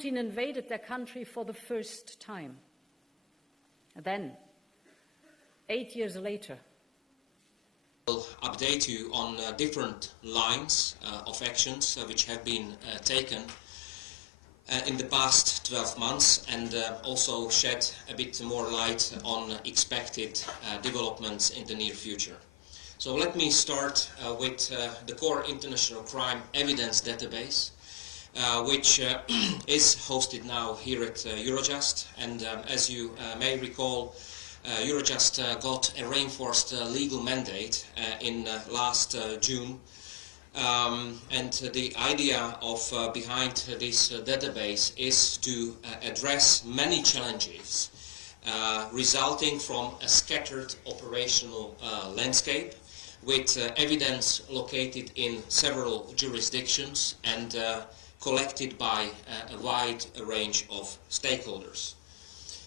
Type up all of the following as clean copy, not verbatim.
Putin invaded their country for the first time. Then, 8 years later, I'll update you on different lines of actions which have been taken in the past 12 months, and also shed a bit more light on expected developments in the near future. So let me start with the core international crime evidence database, which is hosted now here at Eurojust, and as you may recall, Eurojust got a reinforced legal mandate in last June, and the idea of behind this database is to address many challenges resulting from a scattered operational landscape with evidence located in several jurisdictions and collected by a wide range of stakeholders.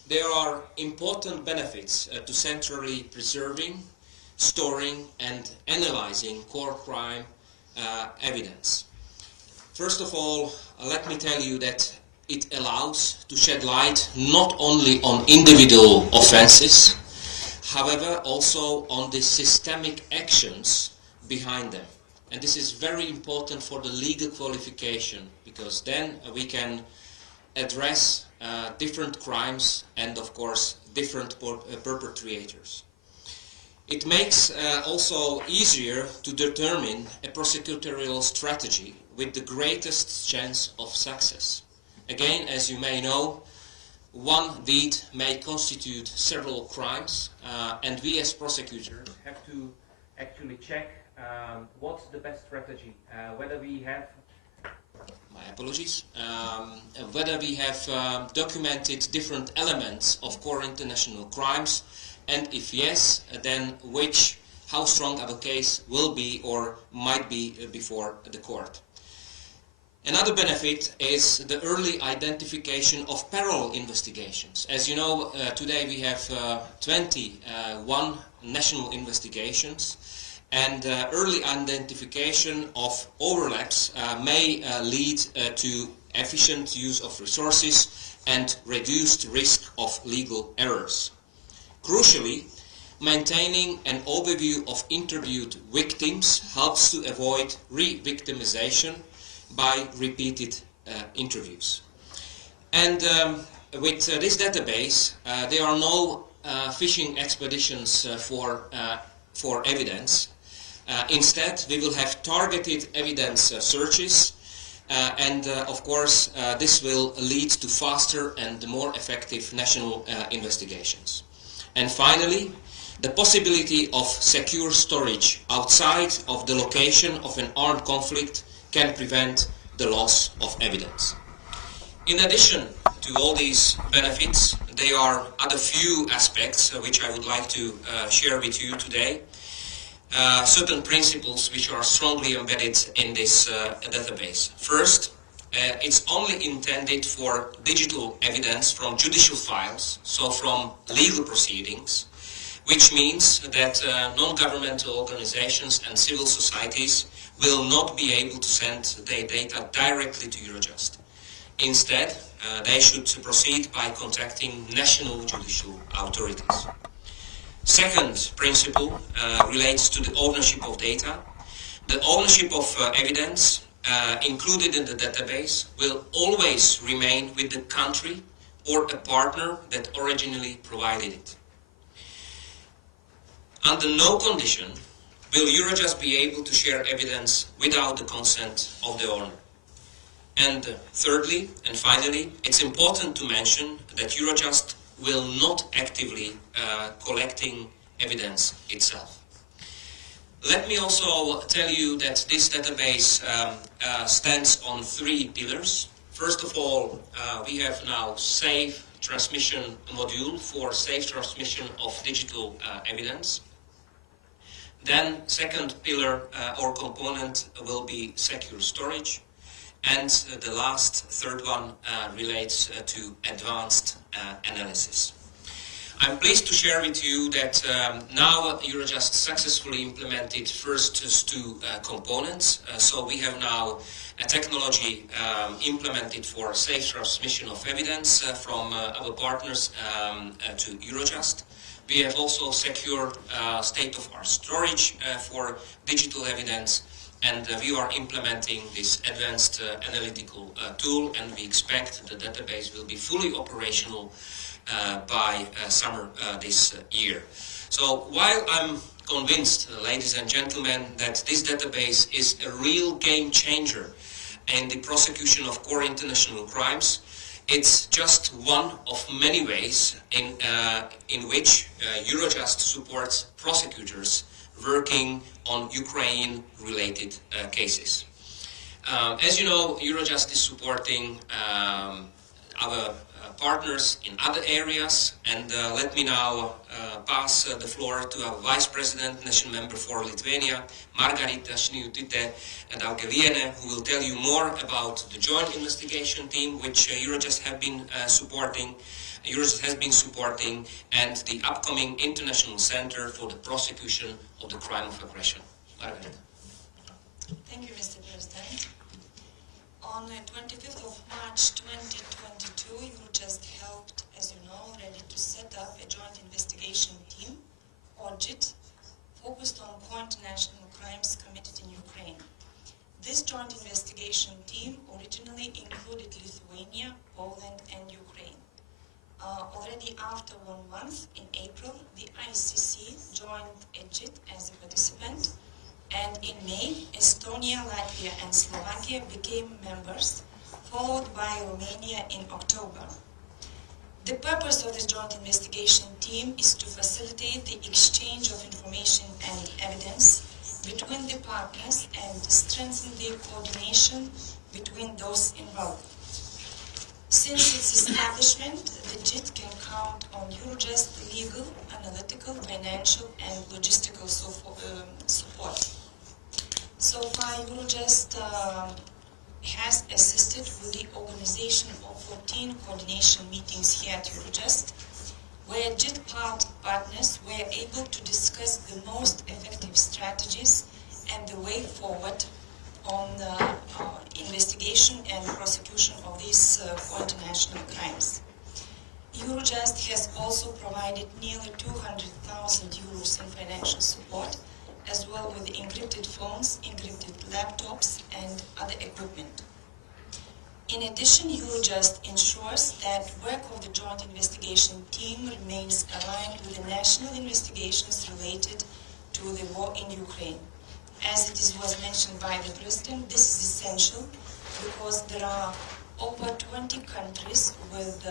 There are important benefits to centrally preserving, storing and analyzing core crime evidence. First of all, let me tell you that it allows to shed light not only on individual offenses, however also on the systemic actions behind them. And this is very important for the legal qualification, because then we can address different crimes and of course different perpetrators. It makes also easier to determine a prosecutorial strategy with the greatest chance of success. Again, as you may know, one deed may constitute several crimes, and we as prosecutors have to actually check what's the best strategy, whether we have whether we have documented different elements of core international crimes, and if yes, then how strong of a case will be or might be before the court. Another benefit is the early identification of parallel investigations. As you know, today we have 21 national investigations, and early identification of overlaps may lead to efficient use of resources and reduced risk of legal errors. Crucially, maintaining an overview of interviewed victims helps to avoid re-victimization by repeated interviews. And with this database, there are no fishing expeditions for evidence. Instead, we will have targeted evidence searches, and of course this will lead to faster and more effective national investigations. And finally, the possibility of secure storage outside of the location of an armed conflict can prevent the loss of evidence. In addition to all these benefits, there are other few aspects which I would like to share with you today. Certain principles which are strongly embedded in this database. First, it's only intended for digital evidence from judicial files, so from legal proceedings, which means that non-governmental organizations and civil societies will not be able to send their data directly to Eurojust. Instead, they should proceed by contacting national judicial authorities. Second principle relates to the ownership of data. The ownership of evidence included in the database will always remain with the country or a partner that originally provided it. Under no condition will Eurojust be able to share evidence without the consent of the owner. And thirdly and finally, it's important to mention that Eurojust will not actively collecting evidence itself. Let me also tell you that this database stands on three pillars. First of all, we have now safe transmission module for safe transmission of digital evidence. Then second pillar or component will be secure storage. And the last, third one, relates to advanced analysis. I'm pleased to share with you that now Eurojust successfully implemented first two components. So we have now a technology implemented for safe transmission of evidence from our partners to Eurojust. We have also secured state-of-the-art storage for digital evidence, and we are implementing this advanced analytical tool, and we expect the database will be fully operational by summer this year. So while I'm convinced, ladies and gentlemen, that this database is a real game changer in the prosecution of core international crimes, it's just one of many ways in which Eurojust supports prosecutors working on Ukraine-related cases. As you know, Eurojust is supporting our partners in other areas, and let me now pass the floor to our Vice President, National Member for Lithuania, Margarita Sniutyte-Daugeliene, who will tell you more about the joint investigation team which Eurojust has been supporting, and the upcoming International Center for the Prosecution of the Crime of Aggression. Margarita. Thank you, Mr. President. On 25th of March 2022, Eurojust helped, as you know already, to set up a joint investigation team, or JIT, focused on core international crimes committed in Ukraine. This joint investigation team originally included Lithuania, Poland, and Ukraine. Already after 1 month, in April, the ICC joined a JIT as a participant, and in May, Estonia, Latvia, and Slovakia became members, followed by Romania in October. The purpose of this joint investigation team is to facilitate the exchange of information and evidence between the partners and strengthen the coordination between those involved. Since its establishment, the JIT can count on Eurojust legal, analytical, financial, and logistical support. So far, Eurojust has assisted with the organization of 14 coordination meetings here at Eurojust, where JIT partners were able to discuss the most effective strategies and the way forward on the investigation and prosecution of these international crimes. Eurojust has also provided nearly 200,000 euros in financial support, as well with encrypted phones, encrypted laptops, and other equipment. In addition, Eurojust ensures that work of the joint investigation team remains aligned with the national investigations related to the war in Ukraine. As it was mentioned by the President, this is essential because there are over 20 countries with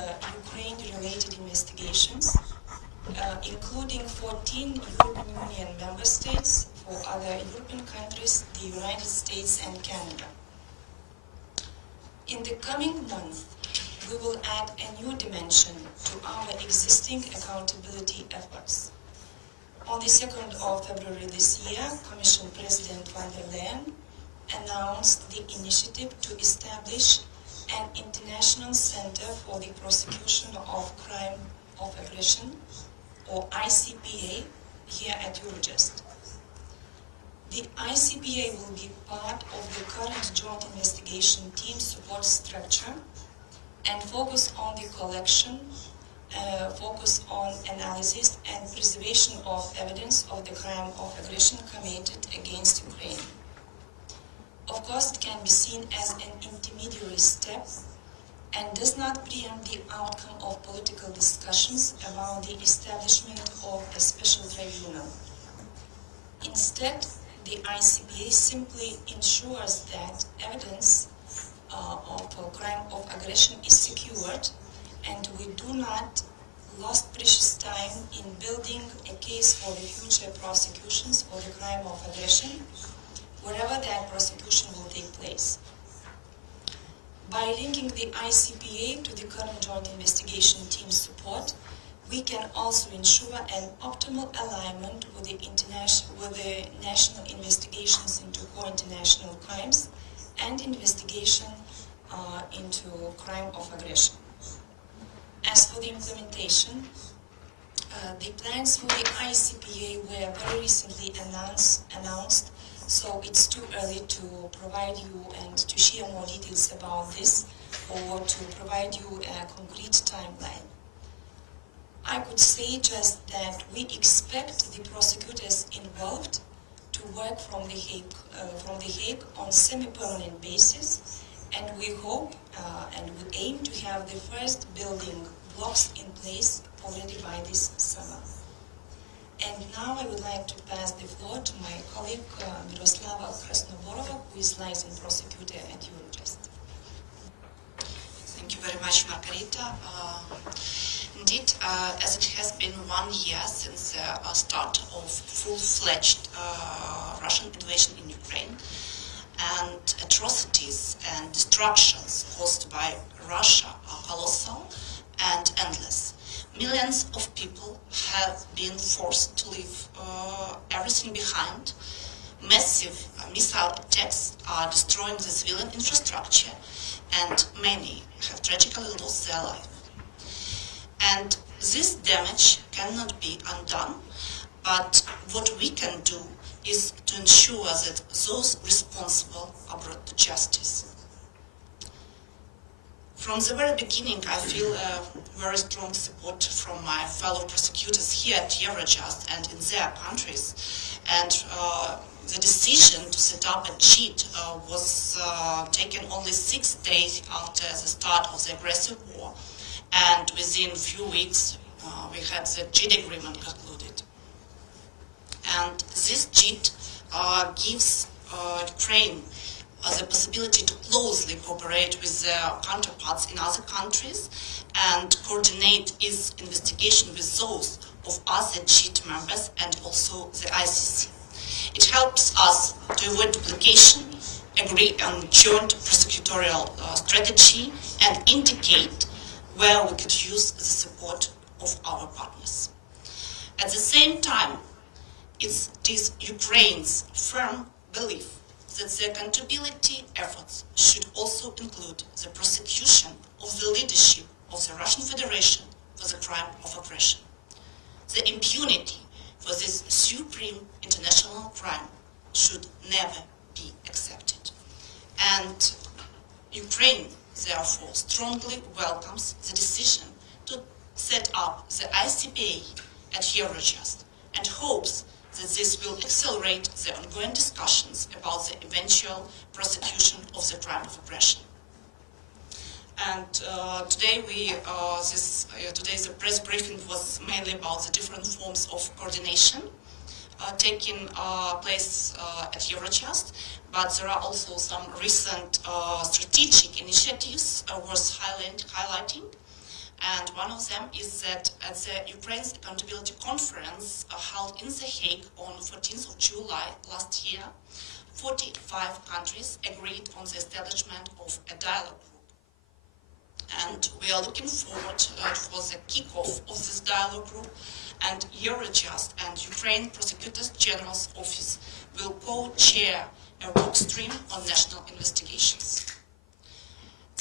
Ukraine-related investigations, including 14 European Union member states, 4 other European countries, the United States and Canada. In the coming month, we will add a new dimension to our existing accountability efforts. On the 2nd of February this year, Commission President von der Leyen announced the initiative to establish an International Center for the Prosecution of Crime of Aggression, or ICPA, here at Eurojust. The ICPA will be part of the current joint investigation team support structure and focus on the collection, focus on analysis and preservation of evidence of the crime of aggression committed against Ukraine. Of course, it can be seen as an intermediary step and does not preempt the outcome of political discussions about the establishment of a special tribunal. Instead, the ICPA simply ensures that evidence of a crime of aggression is secured, and we do not lose precious time in building a case for the future prosecutions for the crime of aggression, wherever that prosecution will take place. By linking the ICPA to the current joint investigation team support, we can also ensure an optimal alignment with the national investigations into core international crimes and investigation into crime of aggression. As for the implementation, The plans for the ICPA were very recently announced, so it's too early to provide you and to share more details about this or to provide you a concrete timeline. I could say just that we expect the prosecutors involved to work from The Hague on semi-permanent basis, and we hope and we aim to have the first building blocks in place already by this summer. And now I would like to pass the floor to my colleague Myroslava Krasnoborova, who is Liaison Prosecutor at Eurojust. Thank you very much, Margarita. Indeed, as it has been 1 year since the start of full-fledged Russian invasion in Ukraine, and atrocities and destructions caused by Russia are colossal and endless. Millions of people have been forced to leave everything behind. Massive missile attacks are destroying the civilian infrastructure, and many have tragically lost their life. And this damage cannot be undone, but what we can do is to ensure that those responsible are brought to justice. From the very beginning, I feel a very strong support from my fellow prosecutors here at Eurojust and in their countries. And the decision to set up a JIT was taken only 6 days after the start of the aggressive war. And within a few weeks, we had the JIT agreement concluded. And this JIT gives Ukraine the possibility to closely cooperate with their counterparts in other countries and coordinate its investigation with those of other JIT members and also the ICC. It helps us to avoid duplication, agree on joint prosecutorial strategy, and indicate where we could use the support of our partners. At the same time, it is Ukraine's firm belief that the accountability efforts should also include the prosecution of the leadership of the Russian Federation for the crime of aggression. The impunity for this supreme international crime should never be accepted. And Ukraine, therefore, strongly welcomes the decision to set up the ICPA at Eurojust and hopes that this will accelerate the ongoing discussions about the eventual prosecution of the crime of aggression. And today today's press briefing was mainly about the different forms of coordination taking place at Eurojust, but there are also some recent strategic initiatives worth highlighting. And one of them is that at the Ukraine's Accountability Conference held in The Hague on 14th of July last year, 45 countries agreed on the establishment of a dialogue group. And we are looking forward for the kickoff of this dialogue group, and Eurojust and Ukraine Prosecutors General's Office will co-chair a work stream on national investigations.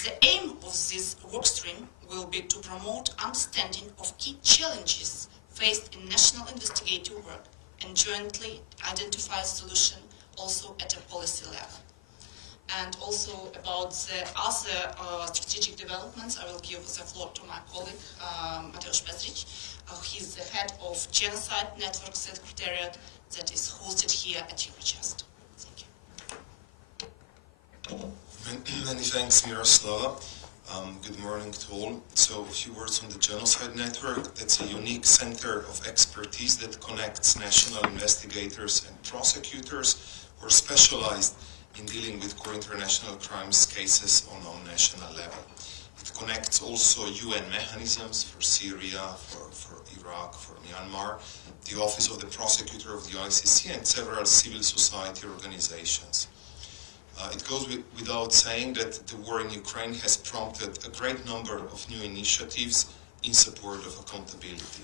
The aim of this work stream will be to promote understanding of key challenges faced in national investigative work and jointly identify a solution also at a policy level. And also about the other strategic developments, I will give the floor to my colleague, Matevz Pezdirc. He's the head of Genocide Network Secretariat that is hosted here at Eurojust. Thank you. Many thanks, Myroslava. Good morning to all. So a few words on the Genocide Network. That's a unique center of expertise that connects national investigators and prosecutors who are specialized in dealing with core international crimes cases on national level. It connects also UN mechanisms for Syria, for Iraq, for Myanmar, the Office of the Prosecutor of the ICC, and several civil society organizations. It goes without saying that the war in Ukraine has prompted a great number of new initiatives in support of accountability.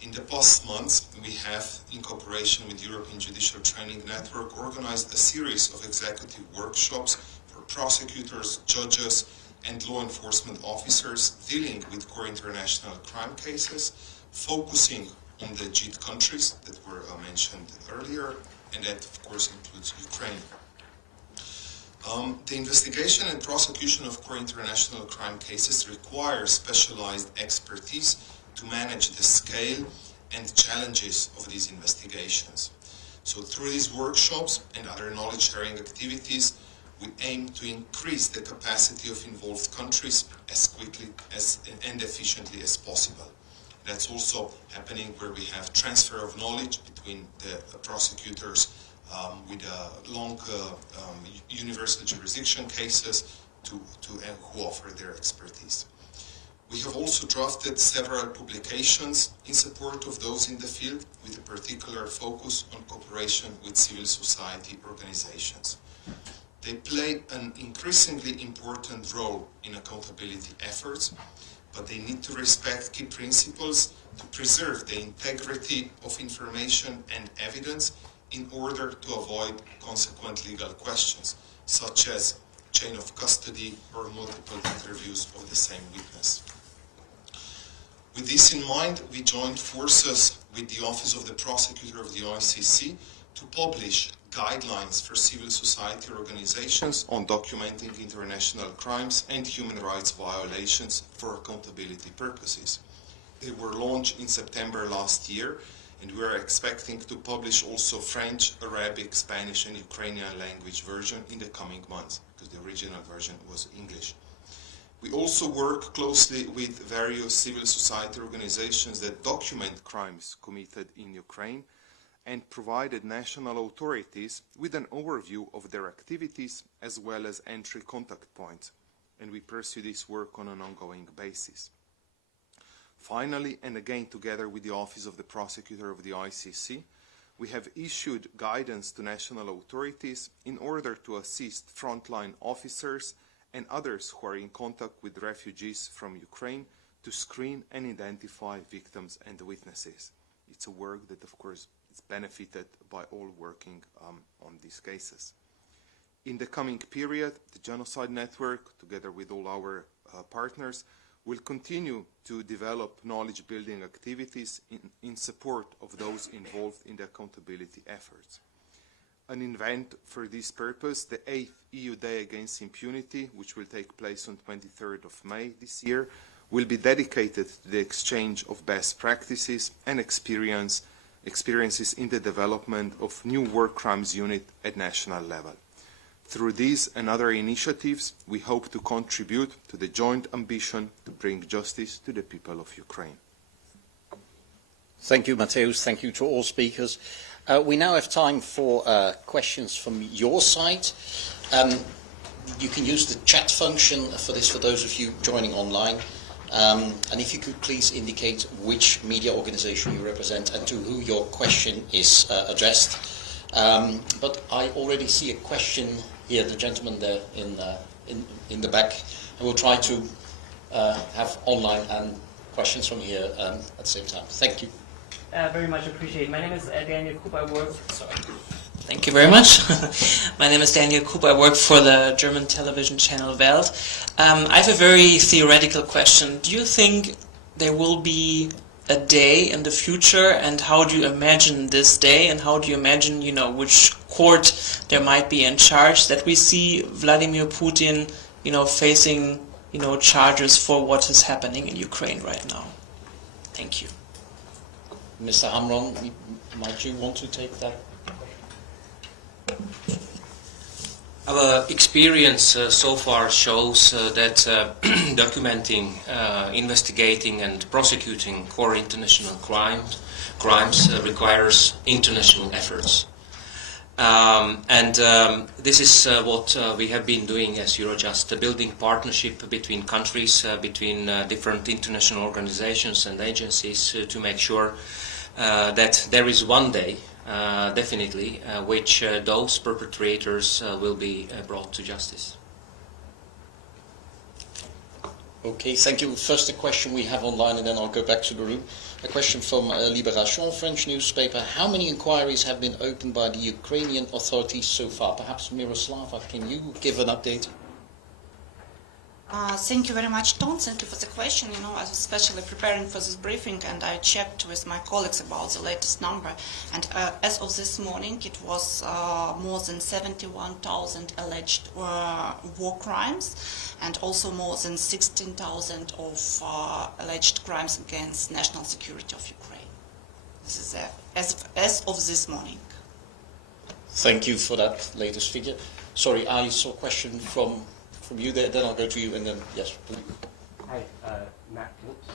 In the past months, we have, in cooperation with European Judicial Training Network, organized a series of executive workshops for prosecutors, judges, and law enforcement officers dealing with core international crime cases, focusing on the JIT countries that were mentioned earlier, and that of course includes Ukraine. The investigation and prosecution of core international crime cases requires specialized expertise to manage the scale and challenges of these investigations. So through these workshops and other knowledge-sharing activities, we aim to increase the capacity of involved countries as quickly and efficiently as possible. That's also happening where we have transfer of knowledge between the prosecutors with long universal jurisdiction cases who offer their expertise. We have also drafted several publications in support of those in the field, with a particular focus on cooperation with civil society organizations. They play an increasingly important role in accountability efforts, but they need to respect key principles to preserve the integrity of information and evidence in order to avoid consequent legal questions, such as chain of custody or multiple interviews of the same witness. With this in mind, we joined forces with the Office of the Prosecutor of the ICC to publish guidelines for civil society organizations on documenting international crimes and human rights violations for accountability purposes. They were launched in September last year, and we are expecting to publish also French, Arabic, Spanish and Ukrainian language version in the coming months, because the original version was English. We also work closely with various civil society organizations that document crimes committed in Ukraine and provided national authorities with an overview of their activities as well as entry contact points, and we pursue this work on an ongoing basis. Finally, and again together with the Office of the Prosecutor of the ICC, we have issued guidance to national authorities in order to assist frontline officers and others who are in contact with refugees from Ukraine to screen and identify victims and witnesses. It's a work that, of course, is benefited by all working on these cases. In the coming period, the Genocide Network, together with all our partners, will continue to develop knowledge-building activities in support of those involved in the accountability efforts. An event for this purpose, the 8th EU Day Against Impunity, which will take place on 23rd of May this year, will be dedicated to the exchange of best practices and experiences in the development of new war crimes unit at national level. Through these and other initiatives, we hope to contribute to the joint ambition to bring justice to the people of Ukraine. Thank you, Matevz. Thank you to all speakers. We now have time for questions from your side. You can use the chat function for this for those of you joining online. And if you could please indicate which media organization you represent and to who your question is addressed. But I already see a question here, the gentleman there in the back. And we'll try to have online and questions from here at the same time. Thank you. Very much appreciated. My name is Daniel Kup. I work. Sorry. Thank you very much. My name is Daniel Kup. I work for the German television channel Welt. I have a very theoretical question. Do you think there will be a day in the future, and how do you imagine this day, and how do you imagine, which court there might be in charge, that we see Vladimir Putin, facing, charges for what is happening in Ukraine right now? Thank you. Mr. Hamran, might you want to take that? Our experience so far shows that documenting, investigating and prosecuting core international crimes requires international efforts. This is what we have been doing as Eurojust, building partnership between countries, between different international organizations and agencies to make sure that there is one day definitely, which those perpetrators will be brought to justice. Okay, thank you. First a question we have online, and then I'll go back to the room. A question from Libération, French newspaper. How many inquiries have been opened by the Ukrainian authorities so far? Perhaps Myroslava, can you give an update? Thank you very much, Tom. Thank you for the question. You know, I was especially preparing for this briefing, and I checked with my colleagues about the latest number. And as of this morning, it was more than 71,000 alleged war crimes, and also more than 16,000 of alleged crimes against national security of Ukraine. This is as of this morning. Thank you for that latest figure. Sorry, I saw a question from you there, then I'll go to you, and then, yes, please. Hi, Matt. Oops.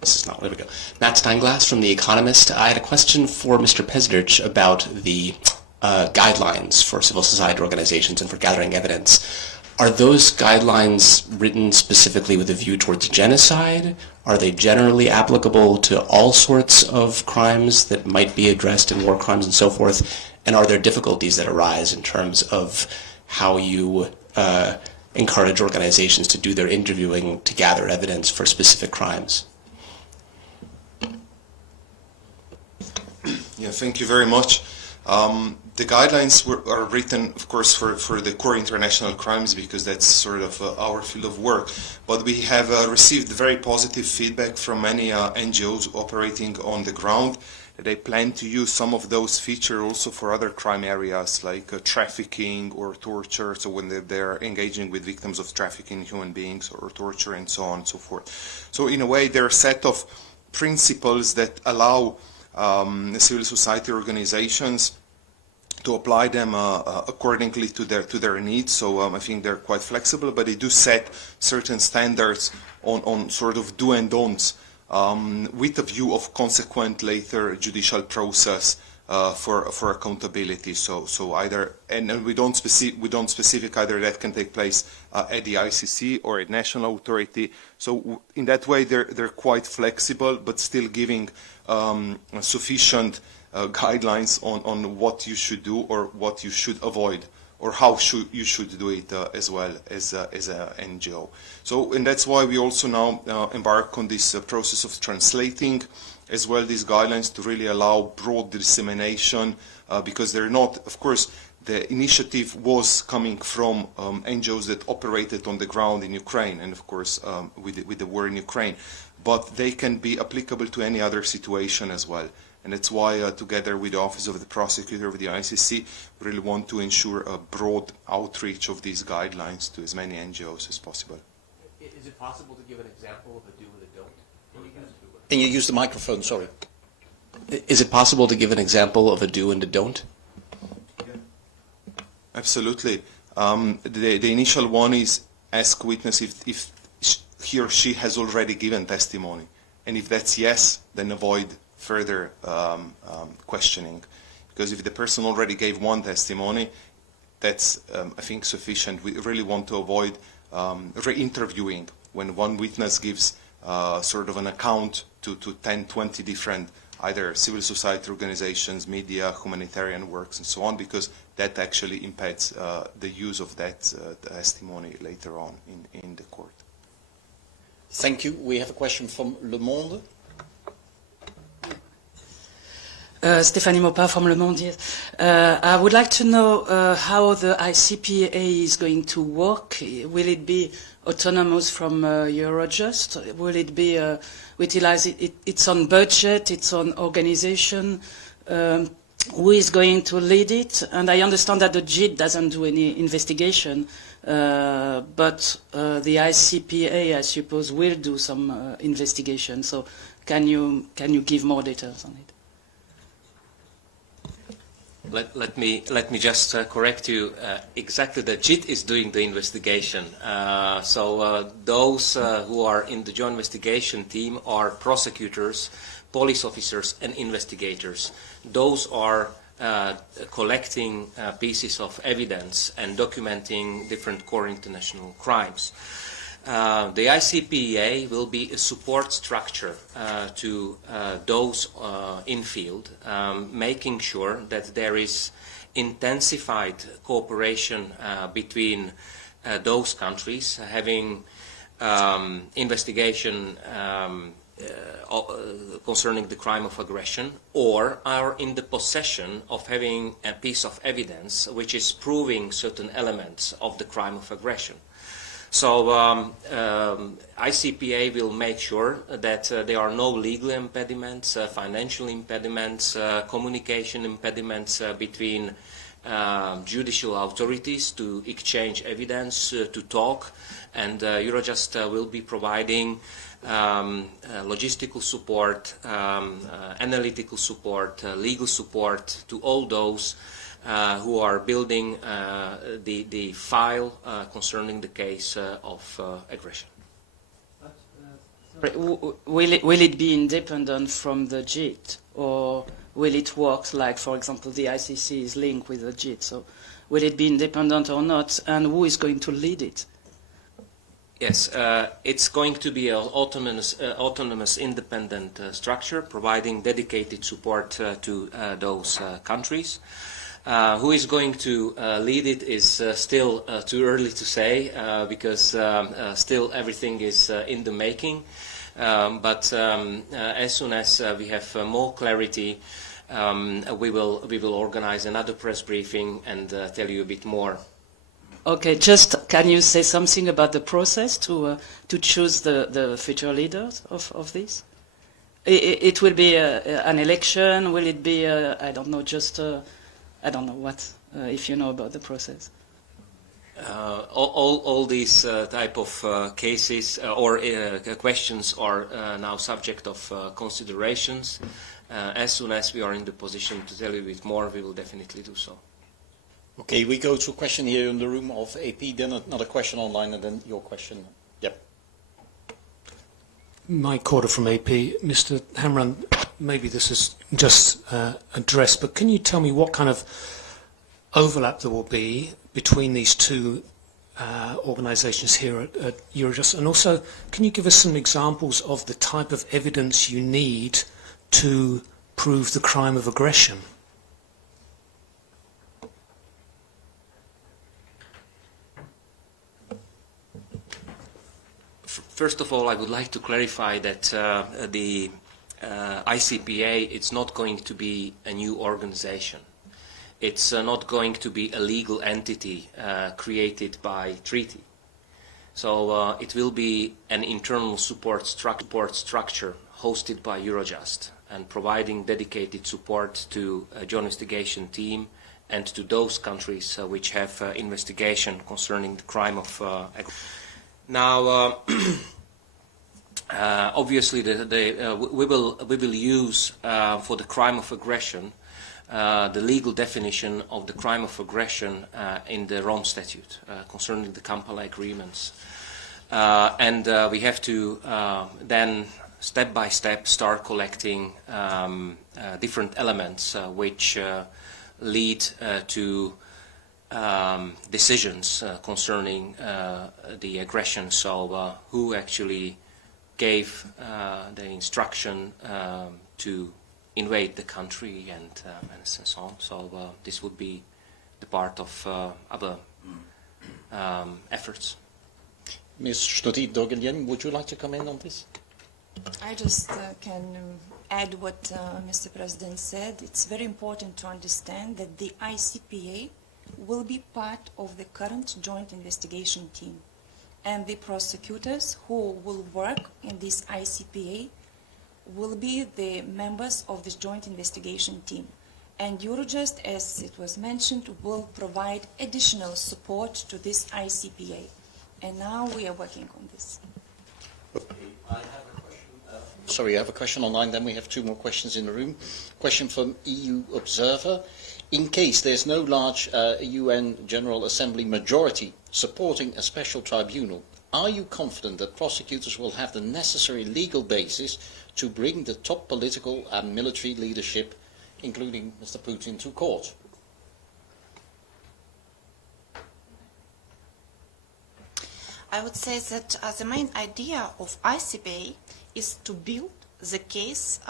This is not, there we go. Matt Steinglass from The Economist. I had a question for Mr. Pezdirc about the guidelines for civil society organizations and for gathering evidence. Are those guidelines written specifically with a view towards genocide? Are they generally applicable to all sorts of crimes that might be addressed in war crimes and so forth? And are there difficulties that arise in terms of how you encourage organizations to do their interviewing to gather evidence for specific crimes? Yeah, thank you very much. The guidelines are written, of course, for the core international crimes, because that's sort of our field of work. But we have received very positive feedback from many NGOs operating on the ground. They plan to use some of those features also for other crime areas like trafficking or torture, so when they're engaging with victims of trafficking human beings or torture and so on and so forth. So in a way, there are a set of principles that allow civil society organizations to apply them accordingly to their needs. So I think they're quite flexible, but they do set certain standards on sort of do and don'ts, with a view of consequent later judicial process for accountability. So either, and we don't specific either that can take place at the ICC or at national authority. So in that way, they're quite flexible, but still giving sufficient guidelines on what you should do or what you should avoid, or how you should do it as well as an NGO. So, and that's why we also now embark on this process of translating as well these guidelines to really allow broad dissemination, because they're not, of course, the initiative was coming from NGOs that operated on the ground in Ukraine, and of course with the war in Ukraine, but they can be applicable to any other situation as well. And that's why, together with the Office of the Prosecutor, with the ICC, we really want to ensure a broad outreach of these guidelines to as many NGOs as possible. Is it possible to give an example of a do and a don't? Can you use the microphone, sorry? Is it possible to give an example of a do and a don't? Yeah. Absolutely. The initial one is ask witness if he or she has already given testimony. And if that's yes, then avoid further questioning, because if the person already gave one testimony, that's I think sufficient. We really want to avoid re-interviewing when one witness gives sort of an account to 10, 20 different either civil society organizations, media, humanitarian works, and so on, because that actually impedes the use of that testimony later on in the court. Thank you. We have a question from Le Monde. Stéphanie Maupin from Le Monde. Yes. I would like to know how the ICPA is going to work. Will it be autonomous from Eurojust? Will it be utilize its own budget, its own organization? Who is going to lead it? And I understand that the JIT doesn't do any investigation, but the ICPA, I suppose, will do some investigation. So can you give more details on it? Let me just correct you. Exactly, the JIT is doing the investigation. So those who are in the joint investigation team are prosecutors, police officers, and investigators. Those are collecting pieces of evidence and documenting different core international crimes. The ICPA will be a support structure to those in field, making sure that there is intensified cooperation between those countries having investigation concerning the crime of aggression, or are in the possession of having a piece of evidence which is proving certain elements of the crime of aggression. So ICPA will make sure that there are no legal impediments, financial impediments, communication impediments between judicial authorities to exchange evidence, to talk, and Eurojust will be providing logistical support, analytical support, legal support to all those who are building the file concerning the case of aggression. Will it be independent from the JIT, or will it work like, for example, the ICC is linked with the JIT? So will it be independent or not, and who is going to lead it? Yes, it's going to be an autonomous independent structure providing dedicated support to those countries. Who is going to lead it is still too early to say because still everything is in the making. But as soon as we have more clarity, we will organize another press briefing and tell you a bit more. Okay, just can you say something about the process to choose the future leaders of this? It will be an election. Will it be I don't know, just I don't know what, if you know about the process. All these type of cases or questions are now subject of considerations. As soon as we are in the position to tell you a bit more, we will definitely do so. Okay, we go to a question here in the room of AP, then another question online, and then your question. Yep. Mike Corder from AP. Mr. Hamran, maybe this is just addressed, but can you tell me what kind of overlap there will be between these two organisations here at Eurojust? And also, can you give us some examples of the type of evidence you need to prove the crime of aggression? First of all, I would like to clarify that the ICPA, it's not going to be a new organization. It's not going to be a legal entity created by treaty. So it will be an internal support structure hosted by Eurojust and providing dedicated support to a joint investigation team and to those countries which have investigation concerning the crime of aggression. Now, obviously, we will use for the crime of aggression the legal definition of the crime of aggression in the Rome Statute concerning the Kampala agreements, and we have to then step by step start collecting different elements which lead to decisions concerning the aggression. So who actually gave the instruction to invade the country and so on. So this would be the part of other efforts. Ms. Sniutyte-Daugeliene, would you like to come in on this? I just can add what Mr. President said. It's very important to understand that the ICPA will be part of the current joint investigation team, and the prosecutors who will work in this ICPA will be the members of this joint investigation team. And Eurojust, as it was mentioned, will provide additional support to this ICPA. And now we are working on this. Okay, I have a question. Sorry, I have a question online, then we have two more questions in the room. Question from EU Observer. In case there's no large UN General Assembly majority supporting a special tribunal, are you confident that prosecutors will have the necessary legal basis to bring the top political and military leadership, including Mr. Putin, to court? I would say that the main idea of ICPA is to build the case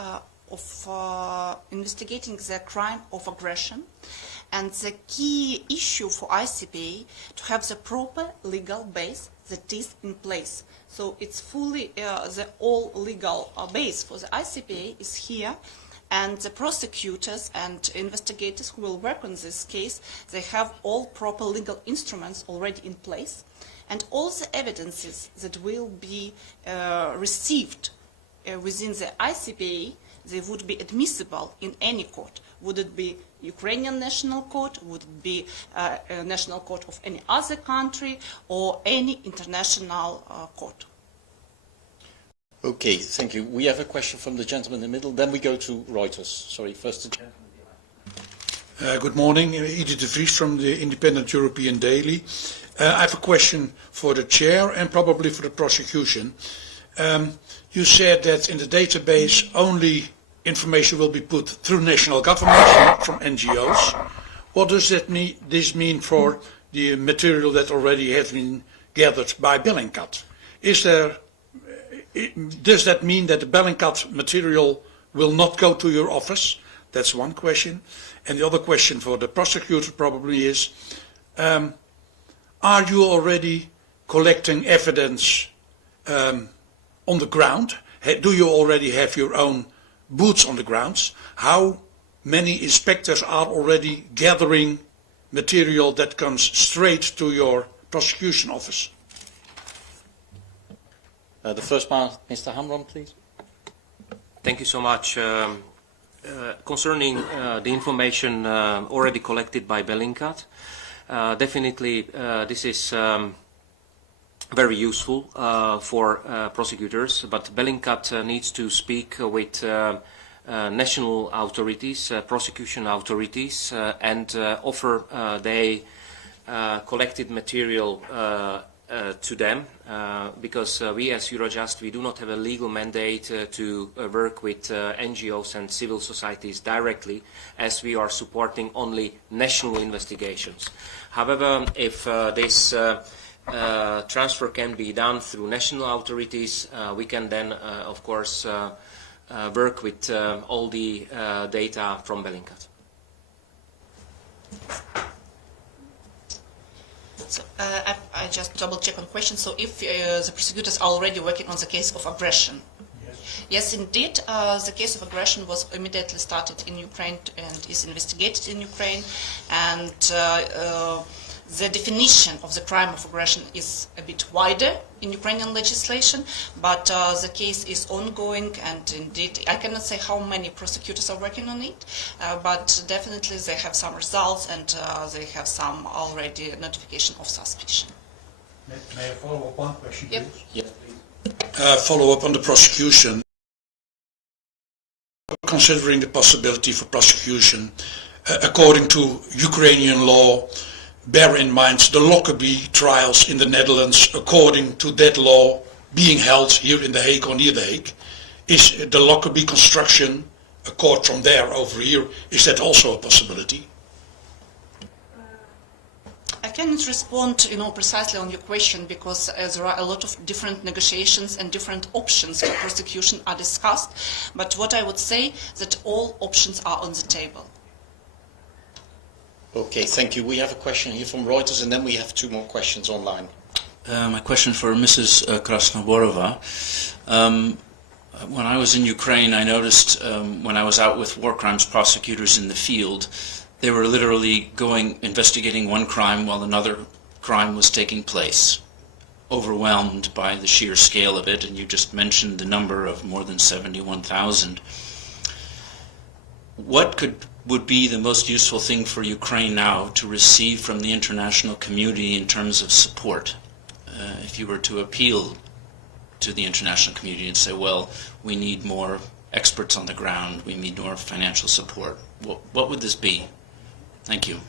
of investigating the crime of aggression, and the key issue for ICPA to have the proper legal base that is in place. So it's fully the all legal base for the ICPA is here, and the prosecutors and investigators who will work on this case, they have all proper legal instruments already in place. and all the evidences that will be received within the ICPA, they would be admissible in any court. Would it be Ukrainian national court, would it be a national court of any other country, or any international court? Okay, thank you. We have a question from the gentleman in the middle, then we go to Reuters. Sorry, first the gentleman. Good morning, Edith de Vries from the Independent European Daily. I have a question for the chair and probably for the prosecution. You said that in the database only information will be put through national governments, not from NGOs. What does this mean for the material that already has been gathered by Bellingcat? Does that mean that the Bellingcat material will not go to your office? That's one question. And the other question for the prosecutor probably is, are you already collecting evidence on the ground? Do you already have your own boots on the grounds? How many inspectors are already gathering material that comes straight to your prosecution office? The first part, Mr. Hamran, please. Thank you so much. Concerning the information already collected by Bellingcat, definitely this is very useful for prosecutors, but Bellingcat needs to speak with national authorities, prosecution authorities, and offer their collected material to them, because we as Eurojust, we do not have a legal mandate to work with NGOs and civil societies directly, as we are supporting only national investigations. However, if this transfer can be done through national authorities, we can then, of course, work with all the data from Bellingcat. So, I just double check on question. So if the prosecutors are already working on the case of aggression? Yes, indeed. The case of aggression was immediately started in Ukraine and is investigated in Ukraine. And the definition of the crime of aggression is a bit wider in Ukrainian legislation, but the case is ongoing, and indeed I cannot say how many prosecutors are working on it, but definitely they have some results, and they have some already notification of suspicion. May I follow up one question, yep. please? Yes, please. Follow up on the prosecution. Considering the possibility for prosecution, according to Ukrainian law, bear in mind the Lockerbie trials in the Netherlands, according to that law being held here in The Hague or near The Hague. Is the Lockerbie construction, a court from there over here, is that also a possibility? I cannot respond, precisely on your question, because there are a lot of different negotiations and different options for prosecution are discussed. But what I would say that all options are on the table. Okay, thank you. We have a question here from Reuters, and then we have two more questions online. My question for Mrs. Krasnoborova. When I was in Ukraine, I noticed when I was out with war crimes prosecutors in the field, they were literally investigating one crime while another crime was taking place, overwhelmed by the sheer scale of it, and you just mentioned the number of more than 71,000. What would be the most useful thing for Ukraine now to receive from the international community in terms of support? If you were to appeal to the international community and say, well, we need more experts on the ground, we need more financial support, what would this be? Thank you.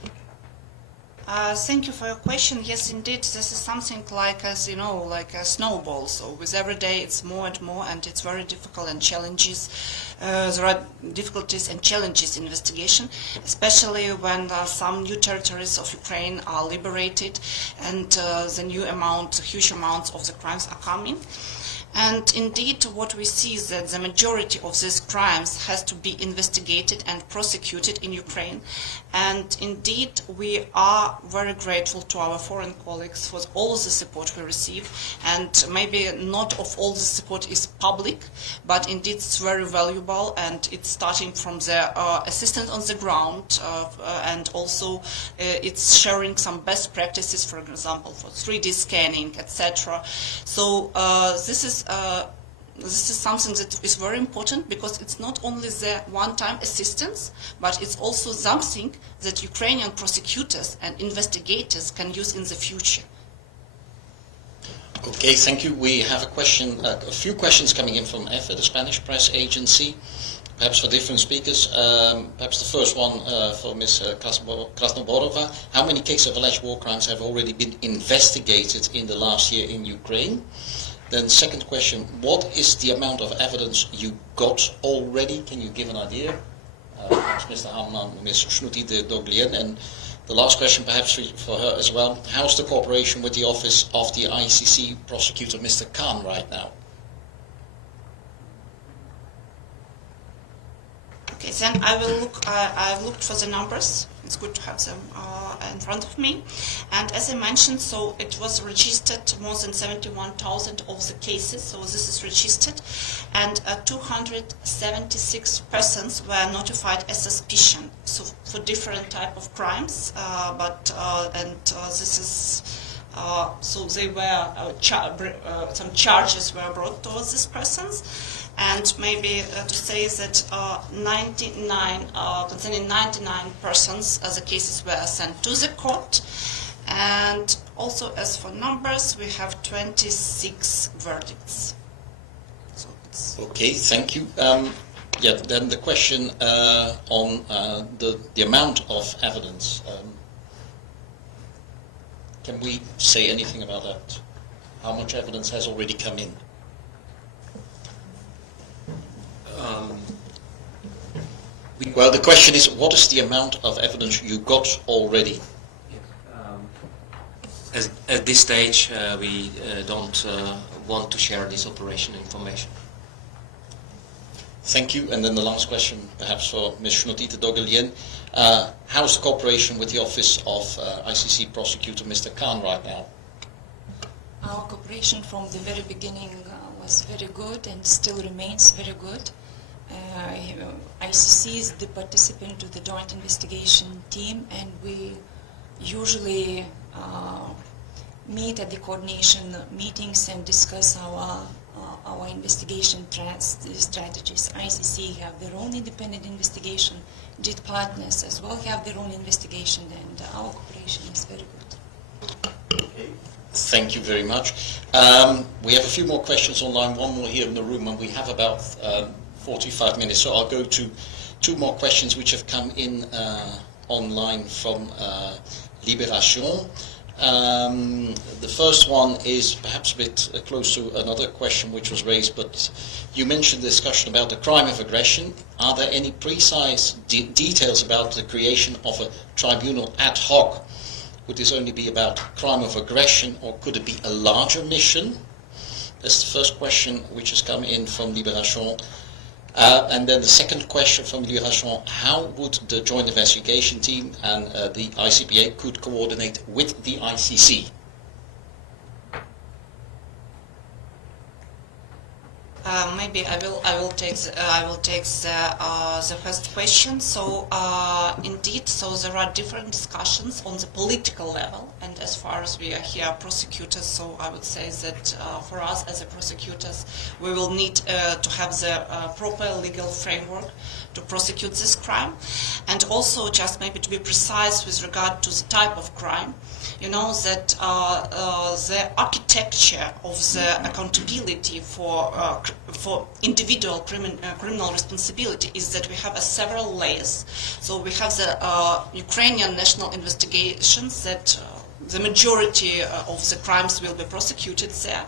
Thank you for your question. Yes, indeed, this is something like, as you know, like a snowball. So with every day it's more and more, and it's very difficult and challenges. There are difficulties and challenges in investigation, especially when some new territories of Ukraine are liberated and the new huge amounts of the crimes are coming. And indeed, what we see is that the majority of these crimes has to be investigated and prosecuted in Ukraine. And indeed, we are very grateful to our foreign colleagues for all the support we receive. And maybe not of all the support is public, but indeed it's very valuable, and it's starting from the assistance on the ground, and also it's sharing some best practices, for example, for 3D scanning, etc. So this is something that is very important, because it's not only the one-time assistance, but it's also something that Ukrainian prosecutors and investigators can use in the future. Okay, thank you. We have a few questions coming in from EFE, the Spanish press agency, perhaps for different speakers. Perhaps the first one for Ms. Krasnoborova. How many cases of alleged war crimes have already been investigated in the last year in Ukraine? Then second question, what is the amount of evidence you got already? Can you give an idea? Perhaps Mr. Hamran, Ms. Sniutyte-Daugeliene. And the last question perhaps for her as well, how's the cooperation with the office of the ICC prosecutor, Mr. Khan, right now? Okay, then I will look. I've looked for the numbers. It's good to have them in front of me. And as I mentioned, so it was registered more than 71,000 of the cases. So this is registered, and 276 persons were notified as suspicion. So for different type of crimes, this is. So they were some charges were brought towards these persons. And maybe to say that concerning 99 persons, the cases were sent to the court. And also, as for numbers, we have 26 verdicts. So okay, thank you. Yeah, then the question on the amount of evidence. Can we say anything about that? How much evidence has already come in? Well, the question is, what is the amount of evidence you got already? At this stage, we don't want to share this operation information. Thank you. And then the last question, perhaps for Ms. Sniutyte-Daugeliene. How's the cooperation with the office of ICC prosecutor, Mr. Khan, right now? Our cooperation from the very beginning was very good and still remains very good. ICC is the participant to the joint investigation team, and we usually meet at the coordination meetings and discuss our investigation strategies. ICC have their own independent investigation, JIT partners as well have their own investigation, and our cooperation is very good. Thank you very much. We have a few more questions online, one more here in the room, and we have about 45 minutes, so I'll go to two more questions which have come in online from Libération. The first one is perhaps a bit close to another question which was raised, but you mentioned the discussion about the crime of aggression. Are there any precise details about the creation of a tribunal ad hoc? Would this only be about crime of aggression, or could it be a larger mission? That's the first question which has come in from Libération. And then the second question from Libération, how would the joint investigation team and the ICPA could coordinate with the ICC? Maybe I will take the first question. So indeed, so there are different discussions on the political level, and as far as we are here prosecutors, so I would say that for us as a prosecutors, we will need to have the proper legal framework to prosecute this crime, and also just maybe to be precise with regard to the type of crime. You know that the architecture of the accountability for individual criminal responsibility is that we have several layers. So we have the Ukrainian national investigations that the majority of the crimes will be prosecuted there.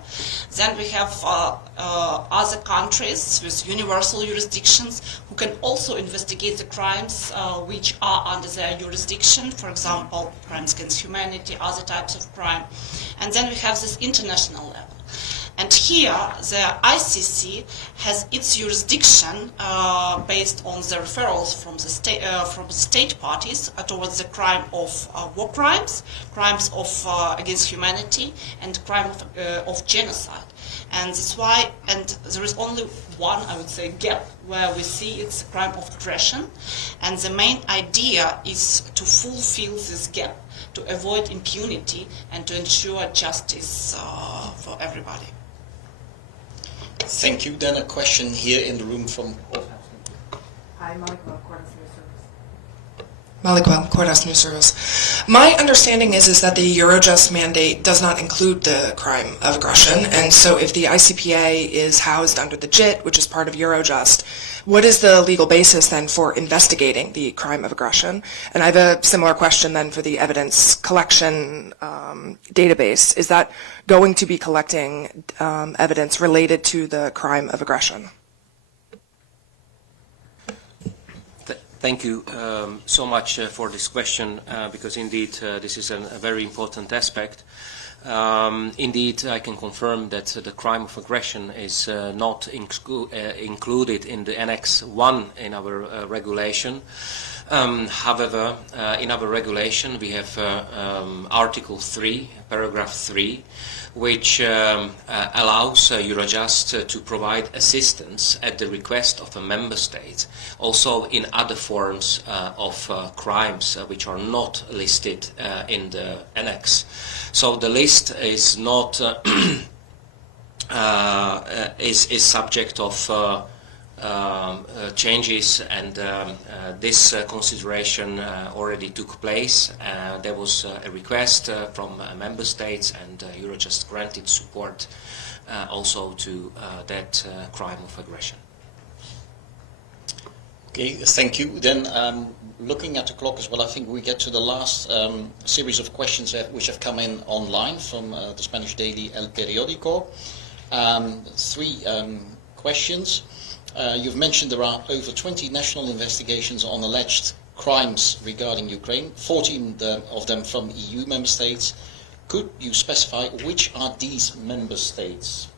Then we have other countries with universal jurisdictions who can also investigate the crimes which are under their jurisdiction, for example, crimes against humanity, other types of crime. And then we have this international level. And here, the ICC has its jurisdiction based on the referrals from the state parties towards the crime of war crimes, crimes of against humanity, and crime of genocide. And that's why, and there is only one, I would say, gap where we see it's a crime of aggression, and the main idea is to fulfill this gap, to avoid impunity and to ensure justice for everybody. Thank you. Then a question here in the room from... Hi, Malikwa, Courthouse News Service. My understanding is that the Eurojust mandate does not include the crime of aggression, and so if the ICPA is housed under the JIT, which is part of Eurojust, what is the legal basis then for investigating the crime of aggression? And I have a similar question then for the evidence collection database. Is that going to be collecting evidence related to the crime of aggression? Thank you so much for this question, because indeed this is a very important aspect. Indeed, I can confirm that the crime of aggression is not included in the Annex 1 in our regulation. However, in our regulation we have Article 3, Paragraph 3, which allows Eurojust to provide assistance at the request of a member state, also in other forms of crimes which are not listed in the annex. So the list is not is subject of changes, and this consideration already took place. There was a request from member states, and Eurojust granted support also to that crime of aggression. Okay, thank you. Then, looking at the clock as well, I think we get to the last series of questions which have come in online from the Spanish daily El Periódico. 3 questions. You've mentioned there are over 20 national investigations on alleged crimes regarding Ukraine, 14 of them from EU member states. Could you specify which are these member states?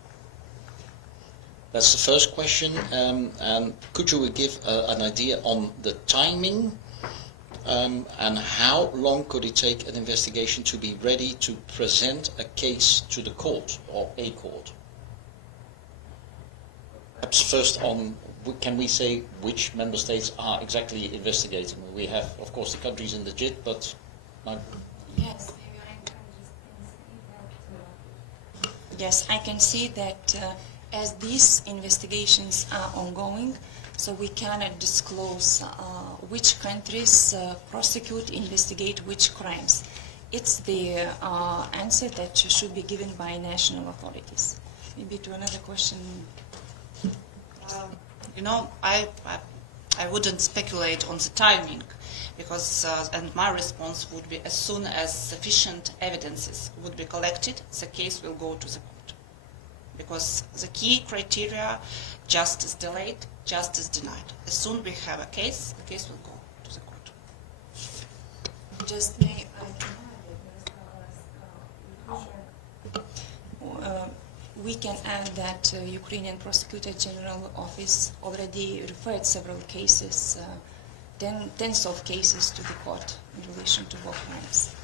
That's the first question. And could you give an idea on the timing and how long could it take an investigation to be ready to present a case to the court or a court? Perhaps first on, can we say which member states are exactly investigating? We have, of course, the countries in the JIT, but... Yes. Yes, I can see that as these investigations are ongoing, so we cannot disclose which countries prosecute, investigate which crimes. It's the answer that should be given by national authorities. Maybe to another question. You know, I wouldn't speculate on the timing, because and my response would be as soon as sufficient evidences would be collected, the case will go to the court. Because the key criteria, justice delayed, justice denied. As soon as we have a case, the case will go to the court. Just may we can add that Ukrainian Prosecutor General Office already referred several cases, tens of cases to the court in relation to war crimes.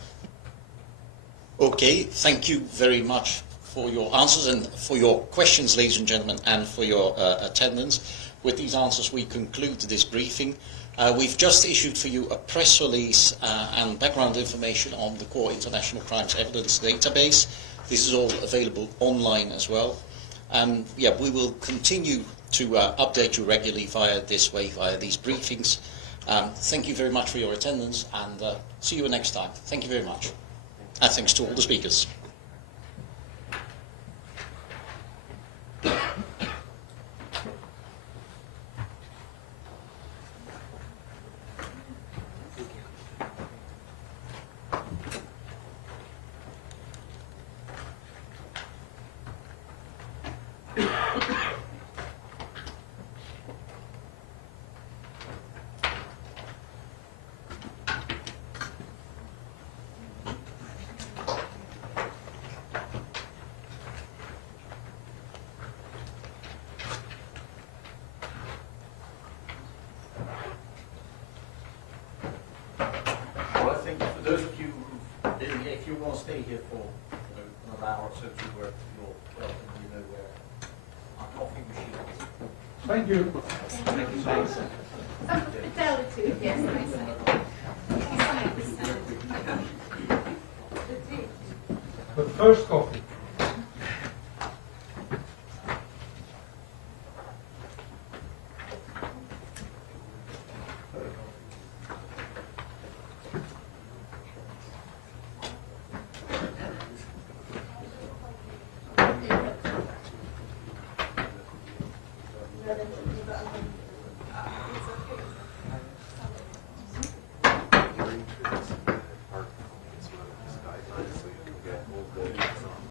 Okay, thank you very much for your answers and for your questions, ladies and gentlemen, and for your attendance. With these answers, we conclude this briefing. We've just issued for you a press release and background information on the Core International Crimes Evidence Database. This is all available online as well. And yeah, we will continue to update you regularly via this way, via these briefings. Thank you very much for your attendance, and see you next time. Thank you very much. And thanks to all the speakers. want to stay here for another hour or so to work, you're welcome. You know where our coffee machine is. Thank you. Thank you. Thanks. Yes, The first coffee.